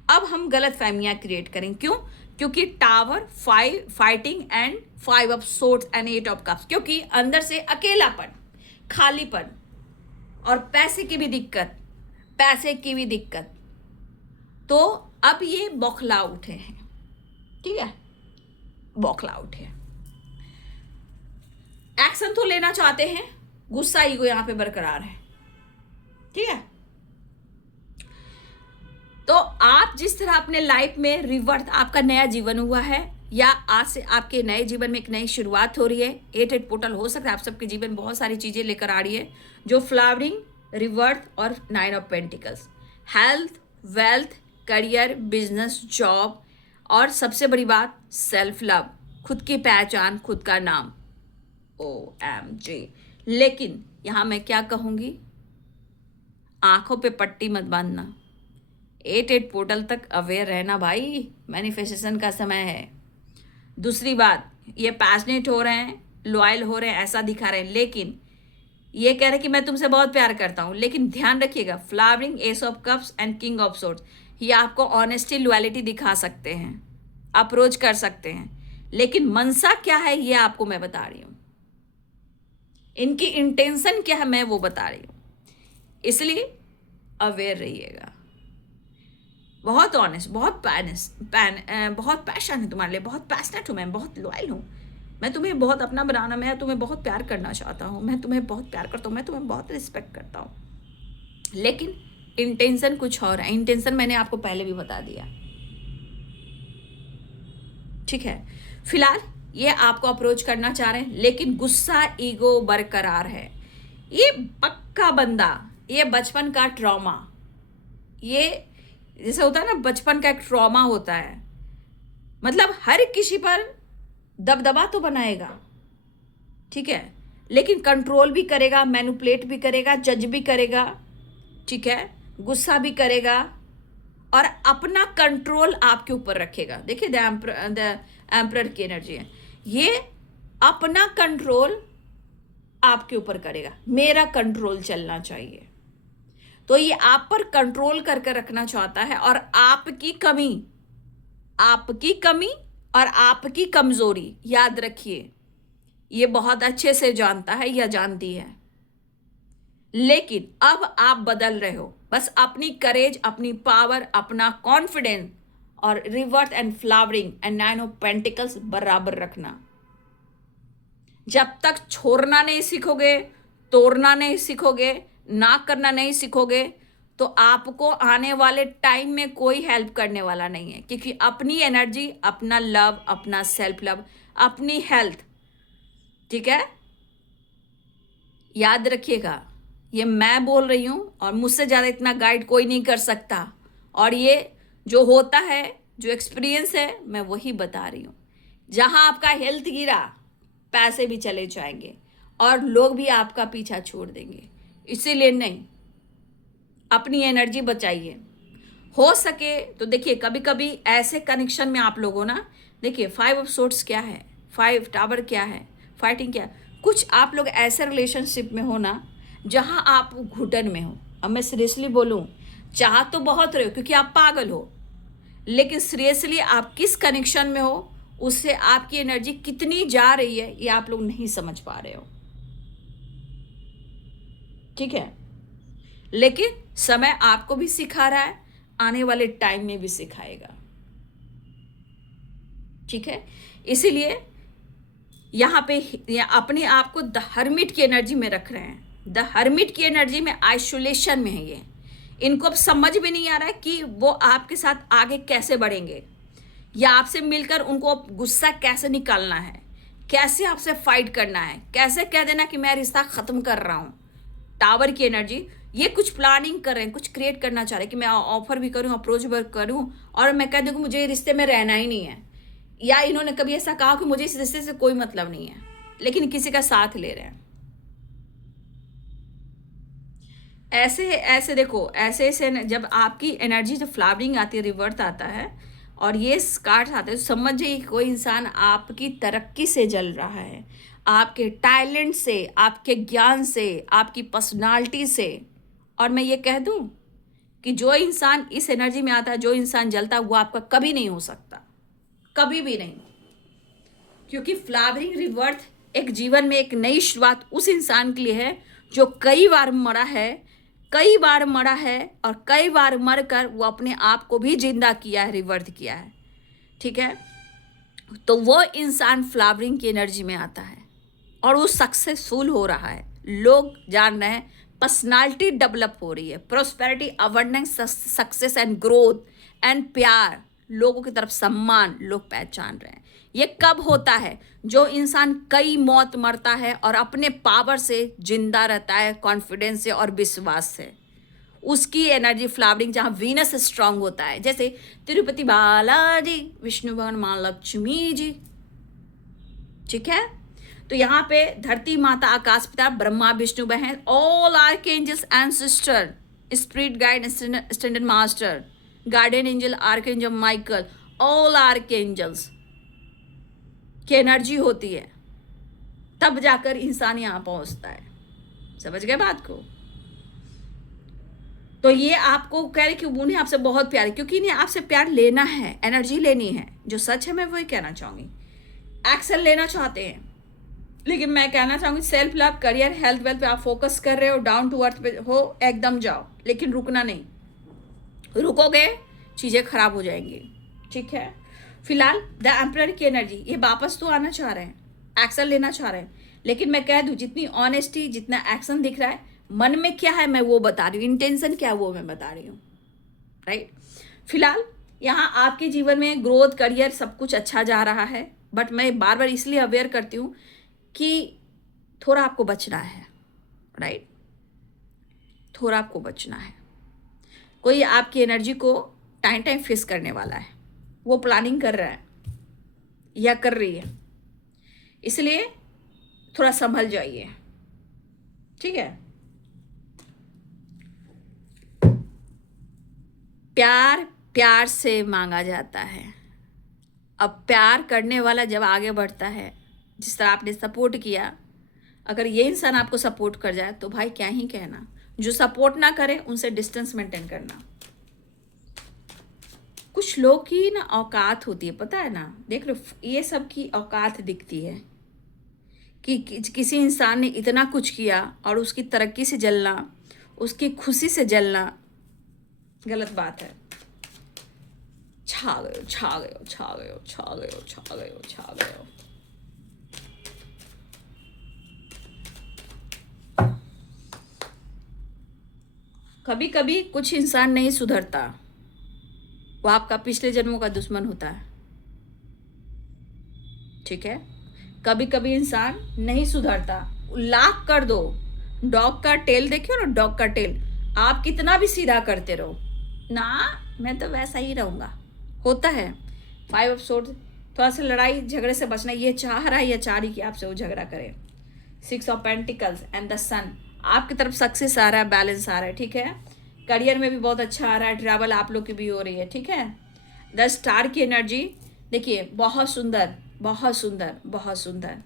अब हम गलत फहमियां क्रिएट करेंगे। क्यों? क्योंकि tower, fighting and 5 of swords and 8 of cups, क्योंकि अंदर से अकेलापन, खालीपन और पैसे की भी दिक्कत, तो अब ये बौखला उठे हैं। ठीक है, बौखला उठे, एक्शन तो लेना चाहते हैं, गुस्सा ईगो यहां पे बरकरार है। ठीक है, तो आप जिस तरह अपने लाइफ में रिवर्थ, आपका नया जीवन हुआ है या आज से आपके नए जीवन में एक नई शुरुआत हो रही है। 8 पोर्टल हो सकता है आप सबके जीवन बहुत सारी चीजें लेकर आ रही है, जो फ्लावरिंग, रिवर्थ और 9 of pentacles, health, wealth, career, business, job और सबसे बड़ी बात सेल्फ लव, खुद की पहचान, खुद का नाम। OMG। लेकिन यहां मैं क्या कहूंगी, आंखों पे पट्टी मत बांधना, 8 पोर्टल तक अवेयर रहना भाई, मैनिफेस्टेशन का समय है। दूसरी बात, ये पैशनेट हो रहे हैं, लॉयल हो रहे हैं, ऐसा दिखा रहे हैं, लेकिन ये कह रहे हैं कि मैं तुमसे बहुत प्यार करता हूं। लेकिन ध्यान रखिएगा, flowering, S of cups and king of swords, ये आपको ऑनेस्टी, लॉयलिटी दिखा सकते हैं, अप्रोच कर सकते हैं, लेकिन मनसा क्या है ये आपको मैं बता रही हूं, इनकी इंटेंशन क्या है मैं वो बता रही हूं, इसलिए अवेयर रहिएगा। बहुत ऑनेस्ट, बहुत बहुत पैशन है तुम्हारे लिए, बहुत पैशनेट हूँ मैं, बहुत लॉयल हूँ, मैं तुम्हें बहुत अपना बनाना, मैं तुम्हें बहुत प्यार करना चाहता हूँ, मैं तुम्हें बहुत प्यार करता हूँ, मैं तुम्हें बहुत रिस्पेक्ट करता हूँ, लेकिन इंटेंशन कुछ और है। इंटेंशन मैंने आपको पहले भी बता दिया। ठीक है, फिलहाल ये आपको अप्रोच करना चाह रहे हैं, लेकिन गुस्सा, ईगो बरकरार है। ये पक्का बंदा, ये बचपन का ट्रॉमा, ये जैसे होता है ना, बचपन का एक ट्रॉमा होता है, मतलब हर किसी पर दबदबा तो बनाएगा, ठीक है, लेकिन कंट्रोल भी करेगा, मैनिपुलेट भी करेगा, जज भी करेगा, ठीक है, गुस्सा भी करेगा और अपना कंट्रोल आपके ऊपर रखेगा। देखिए द एम्परर की एनर्जी है, ये अपना कंट्रोल आपके ऊपर करेगा, मेरा कंट्रोल चलना चाहिए, तो ये आप पर कंट्रोल करके रखना चाहता है और आपकी कमी और आपकी कमजोरी याद रखिए, ये बहुत अच्छे से जानता है या जानती है। लेकिन अब आप बदल रहे हो, बस अपनी करेज, अपनी पावर, अपना कॉन्फिडेंस और रिवर्थ and flowering and 9 of pentacles बराबर रखना। जब तक छोड़ना नहीं सीखोगे, तोड़ना नहीं सीखोगे, ना करना नहीं सीखोगे, तो आपको आने वाले टाइम में कोई हेल्प करने वाला नहीं है, क्योंकि अपनी एनर्जी, अपना लव, अपना सेल्फ लव, अपनी हेल्थ, ठीक है, याद रखिएगा, ये मैं बोल रही हूं और मुझसे ज़्यादा इतना गाइड कोई नहीं कर सकता, और ये जो होता है, जो एक्सपीरियंस है, मैं वही बता रही हूं। जहां आपका हेल्थ गिरा, पैसे भी चले जाएंगे और लोग भी आपका पीछा छोड़ देंगे, इसीलिए नहीं, अपनी एनर्जी बचाइए। हो सके तो देखिए, कभी कभी ऐसे कनेक्शन में आप लोगों ना, देखिए 5 ऑफ सोर्ड्स क्या है, 5 टावर क्या है, फाइटिंग क्या है, कुछ आप लोग ऐसे रिलेशनशिप में हो ना जहां आप घुटन में हो। अब मैं सीरियसली बोलूं, चाह तो बहुत रहे हो क्योंकि आप पागल हो, लेकिन सीरियसली आप किस कनेक्शन में हो, उससे आपकी एनर्जी कितनी जा रही है ये आप लोग नहीं समझ पा रहे हो। ठीक है, लेकिन समय आपको भी सिखा रहा है, आने वाले टाइम में भी सिखाएगा। ठीक है, इसीलिए यहाँ पे अपने आप को द हर्मिट की एनर्जी में रख रहे हैं। द हर्मिट की एनर्जी में आइसोलेशन में है ये। इनको अब समझ भी नहीं आ रहा है कि वो आपके साथ आगे कैसे बढ़ेंगे, या आपसे मिलकर उनको गुस्सा कैसे निकालना है, कैसे आपसे फाइट करना है, कैसे कह देना कि मैं रिश्ता ख़त्म कर रहा हूँ। टावर की एनर्जी, ये कुछ प्लानिंग कर रहे हैं, कुछ क्रिएट करना चाह रहे हैं कि मैं ऑफर भी करूँ, अप्रोच भी करूँ, और मैं कह दूँ कि मुझे रिश्ते में रहना ही नहीं है, या इन्होंने कभी ऐसा कहा कि मुझे इस रिश्ते से कोई मतलब नहीं है, लेकिन किसी का साथ ले रहे हैं। ऐसे ऐसे देखो, ऐसे ऐसे जब आपकी एनर्जी, जब फ्लावरिंग आती है, रिवर्ट आता है और ये कार्ड्स आते हैं, तो समझ जाइए कोई इंसान आपकी तरक्की से जल रहा है, आपके टैलेंट से, आपके ज्ञान से, आपकी पर्सनालिटी से। और मैं ये कह दूं कि जो इंसान इस एनर्जी में आता है, जो इंसान जलता है, वो आपका कभी नहीं हो सकता, कभी भी नहीं। क्योंकि फ्लावरिंग रिवर्थ एक जीवन में एक नई शुरुआत उस इंसान के लिए है जो कई बार मरा है, कई बार मरा है, और कई बार मर कर वो अपने आप को भी जिंदा किया है, रिवर्थ किया है। ठीक है, तो वो इंसान फ्लावरिंग की एनर्जी में आता है और वो सक्सेसफुल हो रहा है, लोग जान रहे हैं, पर्सनालिटी डेवलप हो रही है, prosperity, abundance, success and growth and प्यार, लोगों की तरफ सम्मान लोग पहचान रहे हैं। ये कब होता है? जो इंसान कई मौत मरता है और अपने पावर से जिंदा रहता है, कॉन्फिडेंस से और विश्वास से, उसकी एनर्जी फ्लावरिंग, जहाँ वीनस स्ट्रांग होता है, जैसे तिरुपति बालाजी, विष्णु भगवान, माँ लक्ष्मी जी। ठीक है, तो यहाँ पे धरती माता, आकाश पिता, ब्रह्मा विष्णु बहन, all archangels and sister, spirit guide, standard master, guardian angel, archangel Michael, all archangels की एनर्जी होती है, तब जाकर इंसान यहाँ पहुंचता है। समझ गए बात को? तो ये आपको कह रहे कि उन्हें आपसे बहुत प्यार है, क्योंकि इन्हें आपसे प्यार लेना है, एनर्जी लेनी है। जो सच है मैं वही कहना चाहूँगी। एक्शन लेना चाहते हैं, लेकिन मैं कहना चाहूँगी self love, career, health, wealth पे आप फोकस कर रहे हो, डाउन टू अर्थ पे हो, एकदम जाओ, लेकिन रुकना नहीं। रुकोगे चीज़ें खराब हो जाएंगी। ठीक है, फिलहाल द एम्परर की एनर्जी, ये वापस तो आना चाह रहे हैं, एक्शन लेना चाह रहे हैं, लेकिन मैं कह दूँ जितनी ऑनेस्टी, जितना एक्शन दिख रहा है, मन में क्या है मैं वो बता रही हूँ, इंटेंशन क्या है वो मैं बता रही हूँ। राइट, फिलहाल यहाँ आपके जीवन में ग्रोथ, करियर, सब कुछ अच्छा जा रहा है, बट मैं बार बार इसलिए अवेयर करती हूँ कि थोड़ा आपको बचना है। राइट, थोड़ा आपको बचना है। कोई आपकी एनर्जी को टाइम टाइम फेस करने वाला है, वो प्लानिंग कर रहा है या कर रही है, इसलिए थोड़ा संभल जाइए। ठीक है, प्यार प्यार से मांगा जाता है। अब प्यार करने वाला जब आगे बढ़ता है, जिस तरह आपने सपोर्ट किया, अगर ये इंसान आपको सपोर्ट कर जाए तो भाई क्या ही कहना। जो सपोर्ट ना करे उनसे डिस्टेंस मेंटेन करना। कुछ लोग की ना औकात होती है, पता है ना, देख लो, ये सब की औकात दिखती है कि किसी इंसान ने इतना कुछ किया और उसकी तरक्की से जलना, उसकी खुशी से जलना गलत बात है। छा गए, छा गए, छा गए, छा गए, छा गए, छा गए। कभी कभी कुछ इंसान नहीं सुधरता, वो आपका पिछले जन्मों का दुश्मन होता है। ठीक है, कभी कभी इंसान नहीं सुधरता, लाख कर दो, डॉग का टेल देखियो ना, डॉग का टेल, आप कितना भी सीधा करते रहो ना, मैं तो वैसा ही रहूंगा, होता है। 5 ऑफ सोर्ड, थोड़ा सा लड़ाई झगड़े से बचना, ये चाह रहा है या चाह रही कि आपसे वो झगड़ा करे। 6 ऑफ पेंटिकल्स एंड द सन, आपकी तरफ सक्सेस आ रहा है, बैलेंस आ रहा है। ठीक है, करियर में भी बहुत अच्छा आ रहा है, ट्रैवल आप लोग की भी हो रही है। ठीक है, 10 स्टार की एनर्जी देखिए, बहुत सुंदर, बहुत सुंदर, बहुत सुंदर।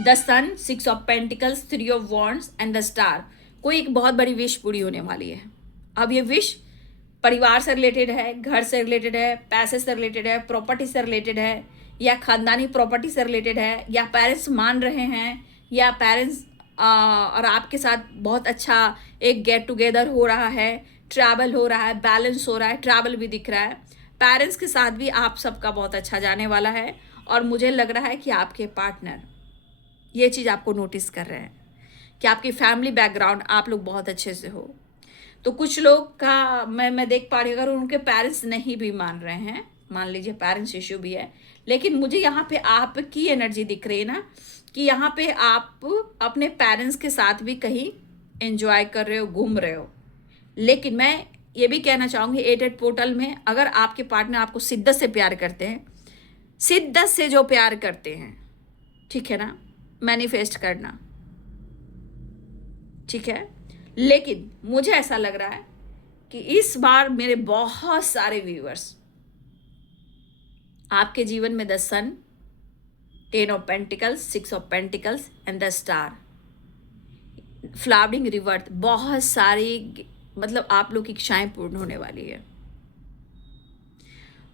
The sun, 6 of pentacles, 3 of wands and the star, कोई एक बहुत बड़ी विश पूरी होने वाली है। अब ये विश परिवार से रिलेटेड है, घर से रिलेटेड है, पैसे से रिलेटेड है, प्रॉपर्टी से रिलेटेड है, या खानदानी प्रॉपर्टी से रिलेटेड है, या पेरेंट्स मान रहे हैं, या पेरेंट्स और आपके साथ बहुत अच्छा एक गेट टुगेदर हो रहा है, ट्रैवल हो रहा है, बैलेंस हो रहा है, ट्रैवल भी दिख रहा है। पेरेंट्स के साथ भी आप सबका बहुत अच्छा जाने वाला है। और मुझे लग रहा है कि आपके पार्टनर ये चीज़ आपको नोटिस कर रहे हैं कि आपकी फैमिली बैकग्राउंड आप लोग बहुत अच्छे से हो। तो कुछ लोग का मैं देख पा रही हूँ, अगर उनके पेरेंट्स नहीं भी मान रहे हैं, मान लीजिए पेरेंट्स इश्यू भी है, लेकिन मुझे यहाँ पे आपकी एनर्जी दिख रही है ना, कि यहाँ पे आप अपने पेरेंट्स के साथ भी कहीं एंजॉय कर रहे हो, घूम रहे हो। लेकिन मैं ये भी कहना चाहूँगी 88 पोर्टल में, अगर आपके पार्टनर आपको शिद्दत से प्यार करते हैं, शिद्दत से जो प्यार करते हैं, ठीक है ना, मैनिफेस्ट करना, ठीक है। लेकिन मुझे ऐसा लग रहा है कि इस बार मेरे बहुत सारे व्यूअर्स, आपके जीवन में the sun, 10 of pentacles, 6 of pentacles and the star, flowering rebirth, बहुत सारी मतलब आप लोग की इच्छाएं पूर्ण होने वाली है।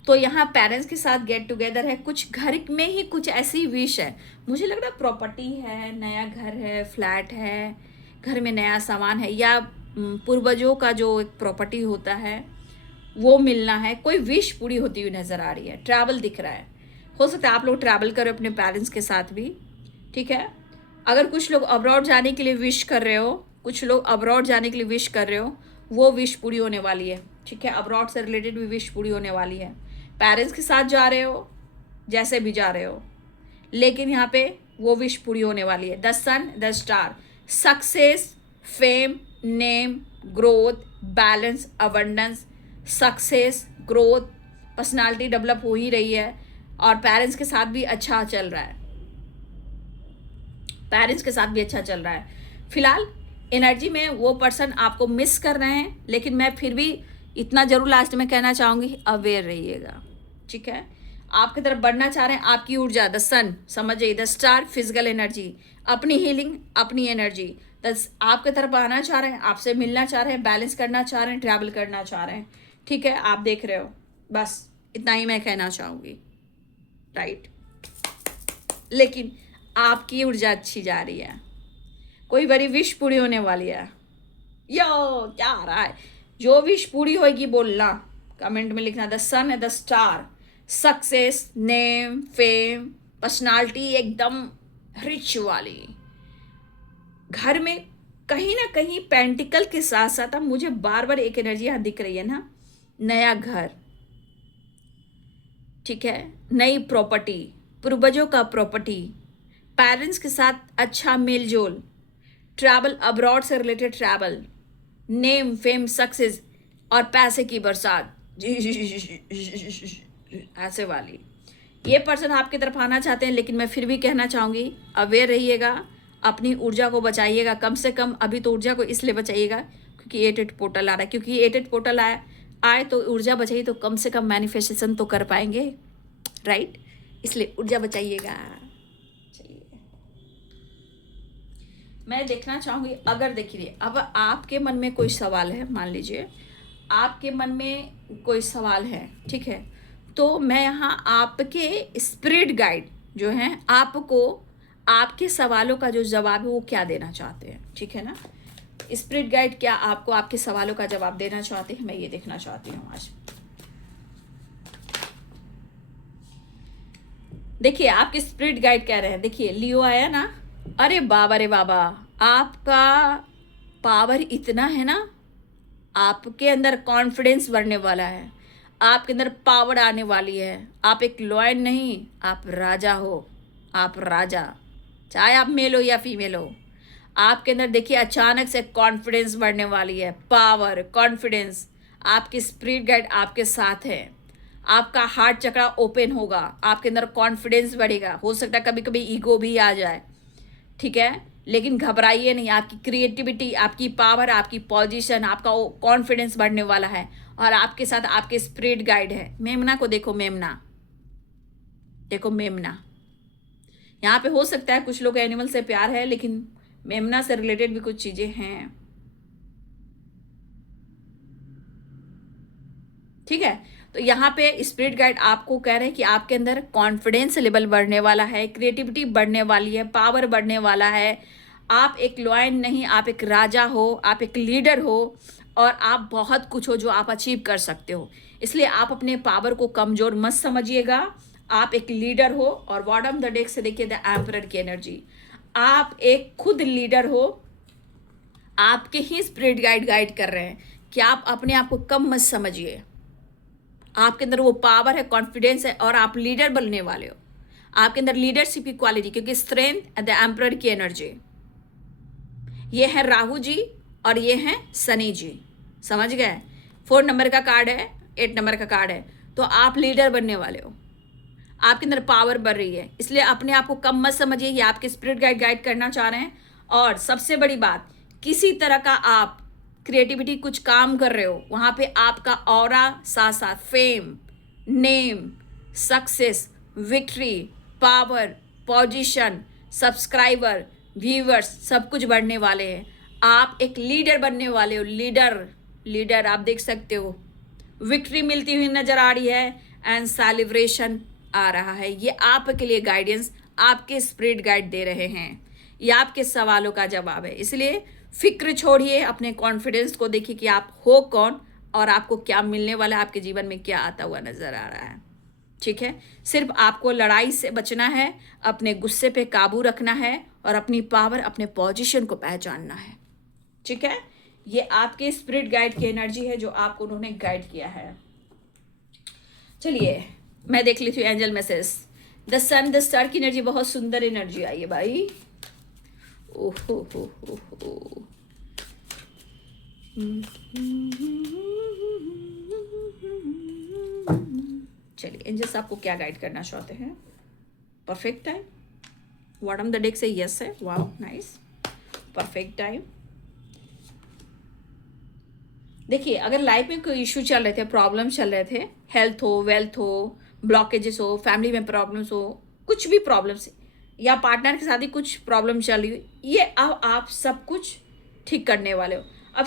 तो यहाँ पेरेंट्स के साथ गेट टुगेदर है, कुछ घर में ही कुछ ऐसी विश है, मुझे लग रहा है प्रॉपर्टी है, नया घर है, फ्लैट है, घर में नया सामान है, या पूर्वजों का जो एक प्रॉपर्टी होता है वो मिलना है, कोई विश पूरी होती हुई नज़र आ रही है। ट्रैवल दिख रहा है, हो सकता है आप लोग ट्रैवल करो अपने पेरेंट्स के साथ भी, ठीक है। अगर कुछ लोग अब्रॉड जाने के लिए विश कर रहे हो, कुछ लोग अब्रॉड जाने के लिए विश कर रहे हो, वो विश पूरी होने वाली है, ठीक है। अब्रॉड से रिलेटेड भी विश पूरी होने वाली है। पेरेंट्स के साथ जा रहे हो, जैसे भी जा रहे हो, लेकिन यहाँ पे वो विश पूरी होने वाली है। The sun, the star, success, fame, name, growth, balance, abundance, success, growth, personality develop हो ही रही है, और पेरेंट्स के साथ भी अच्छा चल रहा है, पेरेंट्स के साथ भी अच्छा चल रहा है। फिलहाल एनर्जी में वो पर्सन आपको मिस कर रहे हैं, लेकिन मैं फिर भी इतना जरूर लास्ट में कहना चाहूँगी, अवेयर रहिएगा, ठीक है। आपकी तरफ बढ़ना चाह रहे हैं, आपकी ऊर्जा, द सन समझिए, द स्टार फिजिकल एनर्जी, अपनी हीलिंग, अपनी एनर्जी, आपके तरफ आना चाह रहे हैं, आपसे मिलना चाह रहे हैं, बैलेंस करना चाह रहे हैं, ट्रैवल करना चाह रहे हैं, ठीक है। आप देख रहे हो, बस इतना ही मैं कहना चाहूँगी, राइट। लेकिन आपकी ऊर्जा अच्छी जा रही है, कोई बड़ी विश पूरी होने वाली है। यो क्या आ रहा है, जो विश पूरी होगी बोलना, कमेंट में लिखना। द सन है, the star, success, name, fame, personality एकदम रिच वाली, घर में कहीं ना कहीं पेंटिकल के साथ साथ अब मुझे बार बार एक एनर्जी यहाँ दिख रही है ना, नया घर, ठीक है, नई प्रॉपर्टी, पूर्वजों का प्रॉपर्टी, पेरेंट्स के साथ अच्छा मेल जोल, ट्रैवल, अब्रॉड से related travel, name, fame, success और पैसे की बरसात, ऐसे वाली। ये पर्सन आपकी तरफ आना चाहते हैं, लेकिन मैं फिर भी कहना चाहूँगी, अवेयर रहिएगा, अपनी ऊर्जा को बचाइएगा। कम से कम अभी तो ऊर्जा को इसलिए बचाइएगा क्योंकि 88 पोर्टल आ रहा है, क्योंकि 88 पोर्टल आए तो ऊर्जा बचाइए, तो कम से कम मैनिफेस्टेशन तो कर पाएंगे, राइट। इसलिए ऊर्जा बचाइएगा। चलिए मैं देखना चाहूँगी, अगर देखिए अब आपके मन में कोई सवाल है, मान लीजिए आपके मन में कोई सवाल है, ठीक है, तो मैं यहाँ आपके स्पिरिट गाइड जो हैं आपको आपके सवालों का जो जवाब है वो क्या देना चाहते हैं, ठीक है ना। स्पिरिट गाइड क्या आपको आपके सवालों का जवाब देना चाहते हैं, मैं ये देखना चाहती हूँ आज। देखिए आपके स्पिरिट गाइड कह रहे हैं, देखिए लियो आया ना, अरे बाबा रे बाबा, आपका पावर इतना है ना, आपके अंदर कॉन्फिडेंस बढ़ने वाला है, आपके अंदर पावर आने वाली है। आप एक लॉयन नहीं, आप राजा हो, आप राजा, चाहे आप मेल हो या फीमेल हो। आपके अंदर देखिए अचानक से कॉन्फिडेंस बढ़ने वाली है, पावर, कॉन्फिडेंस। आपकी स्पिरिट गाइड आपके साथ है, आपका हार्ट चक्रा ओपन होगा, आपके अंदर कॉन्फिडेंस बढ़ेगा। हो सकता है कभी कभी ईगो भी आ जाए, ठीक है, लेकिन घबराइए नहीं। आपकी क्रिएटिविटी, आपकी पावर, आपकी पोजीशन, आपका कॉन्फिडेंस बढ़ने वाला है, और आपके साथ आपके स्पिरिट गाइड है। मेमना को देखो, मेमना देखो, मेमना। यहाँ पे हो सकता है कुछ लोग एनिमल से प्यार है, लेकिन मेमना से रिलेटेड भी कुछ चीजें हैं। ठीक है। तो यहाँ पे स्पिरिट गाइड आपको कह रहे हैं कि आपके अंदर कॉन्फिडेंस लेवल बढ़ने वाला है, क्रिएटिविटी बढ़ने वाली है, पावर बढ़ने वाला है। आप एक लॉयन नहीं, आप एक राजा हो, आप एक लीडर हो, और आप बहुत कुछ हो जो आप अचीव कर सकते हो। इसलिए आप अपने पावर को कमजोर मत समझिएगा। आप एक लीडर हो। और बॉटम द डेक से देखिए द एम्परर की एनर्जी, आप एक खुद लीडर हो। आपके ही स्पिरिट गाइड कर रहे हैं कि आप अपने आप को कम मत समझिए। आपके अंदर वो पावर है, कॉन्फिडेंस है, और आप लीडर बनने वाले हो। आपके अंदर लीडरशिप की क्वालिटी, क्योंकि स्ट्रेंथ एंड द एम्परर की एनर्जी, ये है राहु जी और ये है शनि जी। समझ गए? 4 नंबर का कार्ड है, 8 नंबर का कार्ड है। तो आप लीडर बनने वाले हो, आपके अंदर पावर बढ़ रही है। इसलिए अपने आप को कम मत समझिए, ये आपके स्पिरिट गाइड करना चाह रहे हैं। और सबसे बड़ी बात, किसी तरह का आप क्रिएटिविटी कुछ काम कर रहे हो, वहाँ पे आपका ऑरा साथ साथ fame, name, success, victory, power, position, subscriber, viewers, सब कुछ बढ़ने वाले हैं। आप एक लीडर बनने वाले हो। लीडर आप देख सकते हो, विक्ट्री मिलती हुई नजर आ रही है एंड सेलिब्रेशन आ रहा है। ये आपके लिए गाइडेंस आपके स्पिरिट गाइड दे रहे हैं। ये आपके सवालों का जवाब है। इसलिए फिक्र छोड़िए, अपने कॉन्फिडेंस को देखिए कि आप हो कौन और आपको क्या मिलने वाला है, आपके जीवन में क्या आता हुआ नजर आ रहा है। ठीक है, सिर्फ आपको लड़ाई से बचना है, अपने गुस्से पे काबू रखना है और अपनी पावर, अपने पोजीशन को पहचानना है। ठीक है, ये आपके स्पिरिट गाइड की एनर्जी है जो आपको उन्होंने गाइड किया है। चलिए मैं देख लेती हूँ angel message. The sun, the star की एनर्जी, बहुत सुंदर एनर्जी आई है भाई। ओहो हो। चलिए एंजल्स आपको क्या गाइड करना चाहते हैं? Perfect time, bottom the deck से यस है। Wow nice, perfect time. देखिए, अगर लाइफ में कोई इशू चल रहे थे, प्रॉब्लम चल रहे थे, हेल्थ हो, वेल्थ हो, ब्लॉकेजेस हो, फैमिली में प्रॉब्लम्स हो, कुछ भी प्रॉब्लम्स, या पार्टनर के साथ ही कुछ प्रॉब्लम चल रही हुई, ये अब आप सब कुछ ठीक करने वाले हो। अब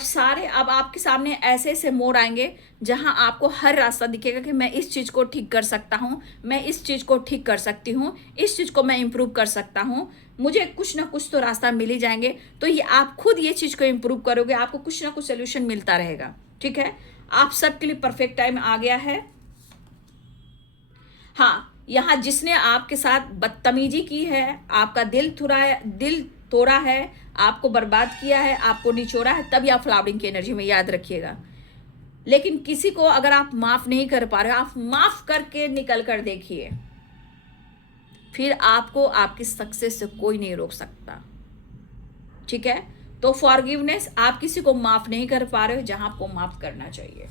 आपके सामने ऐसे ऐसे मोड़ आएंगे जहां आपको हर रास्ता दिखेगा कि मैं इस चीज़ को ठीक कर सकता हूं, मैं इस चीज़ को ठीक कर सकती हूं, इस चीज़ को मैं इम्प्रूव कर सकता हूं, मुझे कुछ ना कुछ तो रास्ता मिल ही जाएंगे। तो ये आप खुद ये चीज़ को इम्प्रूव करोगे, आपको कुछ ना कुछ सोल्यूशन मिलता रहेगा। ठीक है, आप सबके लिए परफेक्ट टाइम आ गया है। हाँ, यहाँ जिसने आपके साथ बदतमीजी की है, आपका दिल तोड़ा है, आपको बर्बाद किया है, आपको निचोड़ा है, तब आप फ्लावरिंग की एनर्जी में, याद रखिएगा। लेकिन किसी को अगर आप माफ नहीं कर पा रहे, आप माफ करके निकल कर देखिए, फिर आपको आपकी सक्सेस से कोई नहीं रोक सकता। ठीक है, तो फॉरगिवनेस, आप किसी को माफ नहीं कर पा रहे हो जहां आपको माफ करना चाहिए।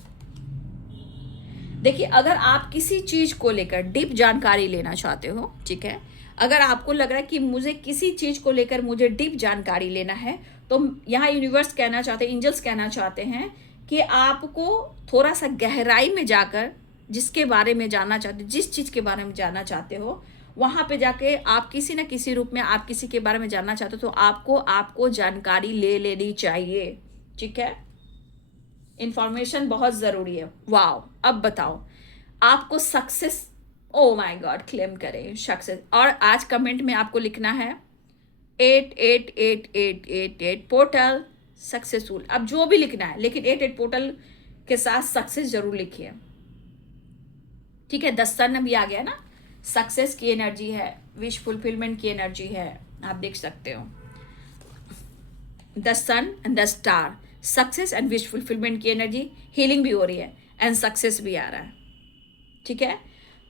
देखिए, अगर आप किसी चीज को लेकर डीप जानकारी लेना चाहते हो, ठीक है, अगर आपको लग रहा है कि मुझे किसी चीज को लेकर मुझे डीप जानकारी लेना है, तो यहाँ यूनिवर्स कहना चाहते हैं, एंजल्स कहना चाहते हैं कि आपको थोड़ा सा गहराई में जाकर जिसके बारे में जानना चाहते हो, जिस चीज के बारे में जानना चाहते हो, वहां पे जाके आप किसी न किसी रूप में आप किसी के बारे में जानना चाहते हो, तो आपको जानकारी ले लेनी चाहिए। ठीक है, इंफॉर्मेशन बहुत जरूरी है। वाओ, अब बताओ आपको success, oh my God, claim करें सक्सेस। और आज कमेंट में आपको लिखना है 888888 पोर्टल सक्सेसफुल। अब जो भी लिखना है, लेकिन 88 पोर्टल के साथ सक्सेस जरूर लिखिए। ठीक है, 10 सन अभी आ गया ना, सक्सेस की एनर्जी है, विश फुलफिलमेंट की एनर्जी है, आप देख सकते हो। The sun and the star, success and wish fulfilment की एनर्जी, हीलिंग भी हो रही है एंड सक्सेस भी आ रहा है। ठीक है,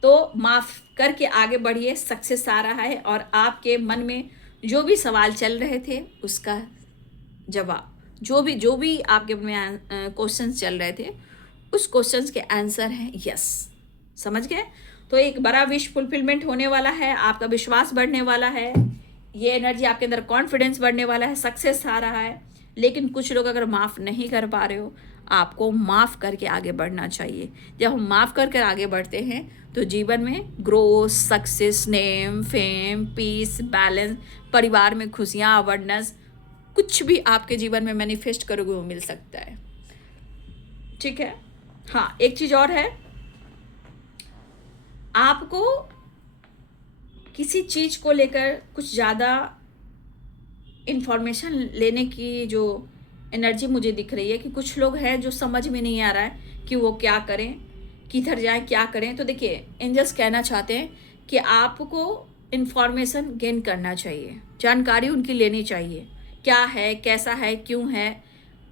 तो माफ करके आगे बढ़िए, सक्सेस आ रहा है। और आपके मन में जो भी सवाल चल रहे थे उसका जवाब, जो भी आपके में क्वेश्चंस चल रहे थे, उस क्वेश्चंस के आंसर हैं यस। समझ गए? तो एक बड़ा विश फुलफिलमेंट होने वाला है, आपका विश्वास बढ़ने वाला है, ये एनर्जी आपके अंदर कॉन्फिडेंस बढ़ने वाला है, सक्सेस आ रहा है। लेकिन कुछ लोग अगर माफ़ नहीं कर पा रहे हो, आपको माफ़ करके आगे बढ़ना चाहिए। जब हम माफ़ कर आगे बढ़ते हैं तो जीवन में growth, success, name, fame, peace, balance, परिवार में खुशियाँ, अवेयरनेस, कुछ भी आपके जीवन में मैनिफेस्ट करोगे वो मिल सकता है। ठीक है, हाँ, एक चीज़ और है, आपको किसी चीज़ को लेकर कुछ ज़्यादा इंफॉर्मेशन लेने की जो एनर्जी मुझे दिख रही है कि कुछ लोग हैं जो समझ में नहीं आ रहा है कि वो क्या करें, किधर जाएं, क्या करें। तो देखिए, एंजल्स कहना चाहते हैं कि आपको इंफॉर्मेशन गेन करना चाहिए, जानकारी उनकी लेनी चाहिए, क्या है, कैसा है, क्यों है,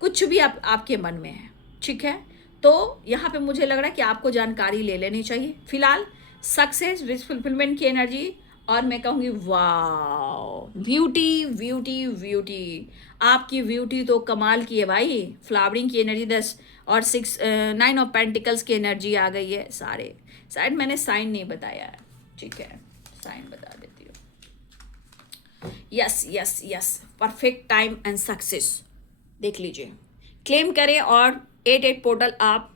कुछ भी आपके मन में है, ठीक है। तो यहाँ पे मुझे लग रहा है कि आपको जानकारी ले लेनी चाहिए। फिलहाल सक्सेस, विश फुलफिलमेंट की एनर्जी, और मैं कहूँगी वाह, ब्यूटी ब्यूटी ब्यूटी, आपकी ब्यूटी तो कमाल की है भाई। फ्लावरिंग की एनर्जी 10 और 6 9 ऑफ पेंटिकल्स की एनर्जी आ गई है। सारे शायद मैंने साइन नहीं बताया है, ठीक है, साइन बता देती हूँ। Yes yes yes, perfect time and success, देख लीजिए, क्लेम करें और 88 पोर्टल आप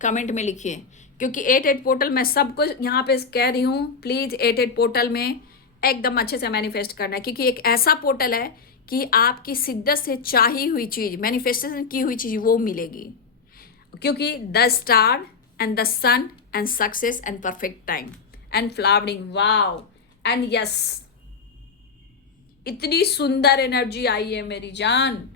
कमेंट में लिखिए, क्योंकि 88 पोर्टल मैं सबको यहाँ पे कह रही हूँ, प्लीज़ 88 पोर्टल में एकदम अच्छे से मैनिफेस्ट करना है, क्योंकि एक ऐसा पोर्टल है कि आपकी शिद्दत से चाही हुई चीज़, मैनिफेस्टेशन की हुई चीज़ वो मिलेगी, क्योंकि the star and the sun and success and perfect time and flowering, wow and yes, इतनी सुंदर एनर्जी आई है मेरी जान,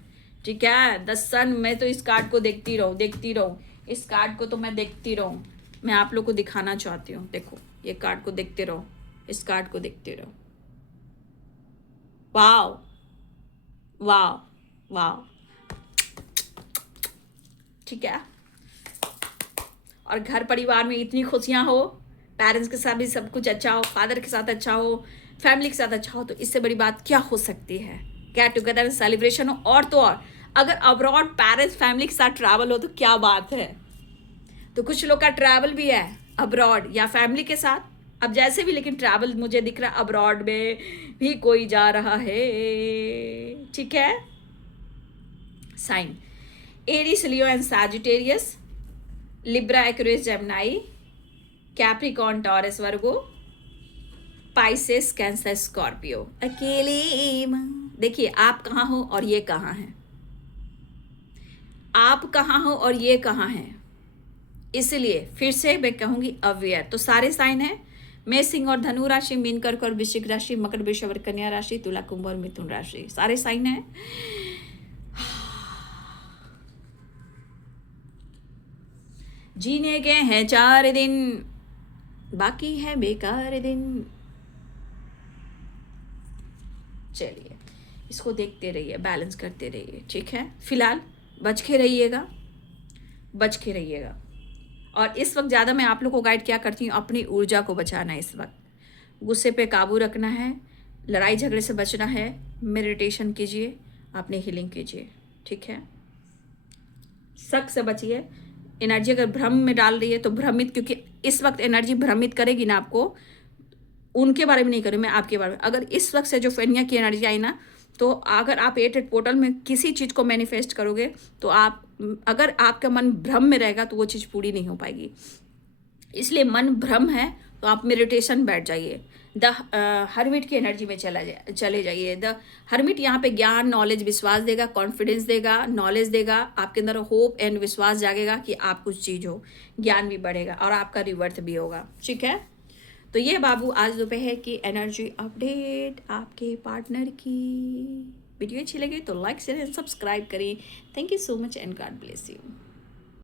ठीक है। द सन, मैं तो इस कार्ड को देखती रहूँ, इस कार्ड को तो मैं देखती रहूँ, मैं आप लोग को दिखाना चाहती हूँ। देखो, ये कार्ड को देखते रहो, इस कार्ड को देखते रहो, वाव वाव वाव, ठीक है। और घर परिवार में इतनी खुशियाँ हो, पेरेंट्स के साथ भी सब कुछ अच्छा हो, फादर के साथ अच्छा हो, फैमिली के साथ अच्छा हो, तो इससे बड़ी बात क्या हो सकती है। गेट टुगेदर, सेलिब्रेशन हो, और तो और अगर अब्रॉड पेरेंट्स फैमिली के साथ ट्रैवल हो तो क्या बात है। तो कुछ लोग का ट्रैवल भी है अब्रॉड या फैमिली के साथ, अब जैसे भी, लेकिन ट्रैवल मुझे दिख रहा है अब्रॉड में भी कोई जा रहा है, ठीक है। Sign Aries, Leo and Sagittarius, Libra, Aquarius, Gemini, Capricorn, Taurus, Virgo, Pisces, Cancer, Scorpio. अकेले देखिए, आप कहाँ हो और ये कहाँ है, आप कहाँ हो और ये कहाँ है, इसलिए फिर से मैं कहूंगी अवेयर। तो सारे साइन हैं, मेष, सिंह और धनु राशि, मीन, कर्क और वृश्चिक राशि, मकर, वृषभ और कन्या राशि, तुला, कुंभ और मिथुन राशि, सारे साइन हैं। जीने के हैं 4 दिन, बाकी है बेकार दिन। चलिए, इसको देखते रहिए, बैलेंस करते रहिए, ठीक है। फिलहाल बच के रहिएगा, बच के रहिएगा। और इस वक्त ज़्यादा मैं आप लोग को गाइड क्या करती हूँ, अपनी ऊर्जा को बचाना है। इस वक्त गुस्से पे काबू रखना है, लड़ाई झगड़े से बचना है, मेडिटेशन कीजिए, अपनी हीलिंग कीजिए, ठीक है। शक से बचिए, एनर्जी अगर भ्रम में डाल रही है तो भ्रमित, क्योंकि इस वक्त एनर्जी भ्रमित करेगी ना आपको, उनके बारे में नहीं करूँ मैं, आपके बारे में। अगर इस वक्त से जो फेनिया की एनर्जी आई ना, तो अगर आप 88 पोर्टल में किसी चीज़ को मैनिफेस्ट करोगे तो आप, अगर आपका मन भ्रम में रहेगा तो वो चीज़ पूरी नहीं हो पाएगी। इसलिए मन भ्रम है तो आप मेडिटेशन बैठ जाइए, द हर्मिट की एनर्जी में चले जाइए। द हर्मिट यहाँ पे ज्ञान, नॉलेज, विश्वास देगा, कॉन्फिडेंस देगा, नॉलेज देगा, आपके अंदर होप एंड विश्वास जागेगा कि आप कुछ चीज़ हो, ज्ञान भी बढ़ेगा और आपका रिवर्थ भी होगा, ठीक है। तो ये बाबू आज दोपहर की एनर्जी अपडेट आपके पार्टनर की। वीडियो अच्छी लगी तो लाइक शेयर एंड सब्सक्राइब करें। Thank you so much and God bless you.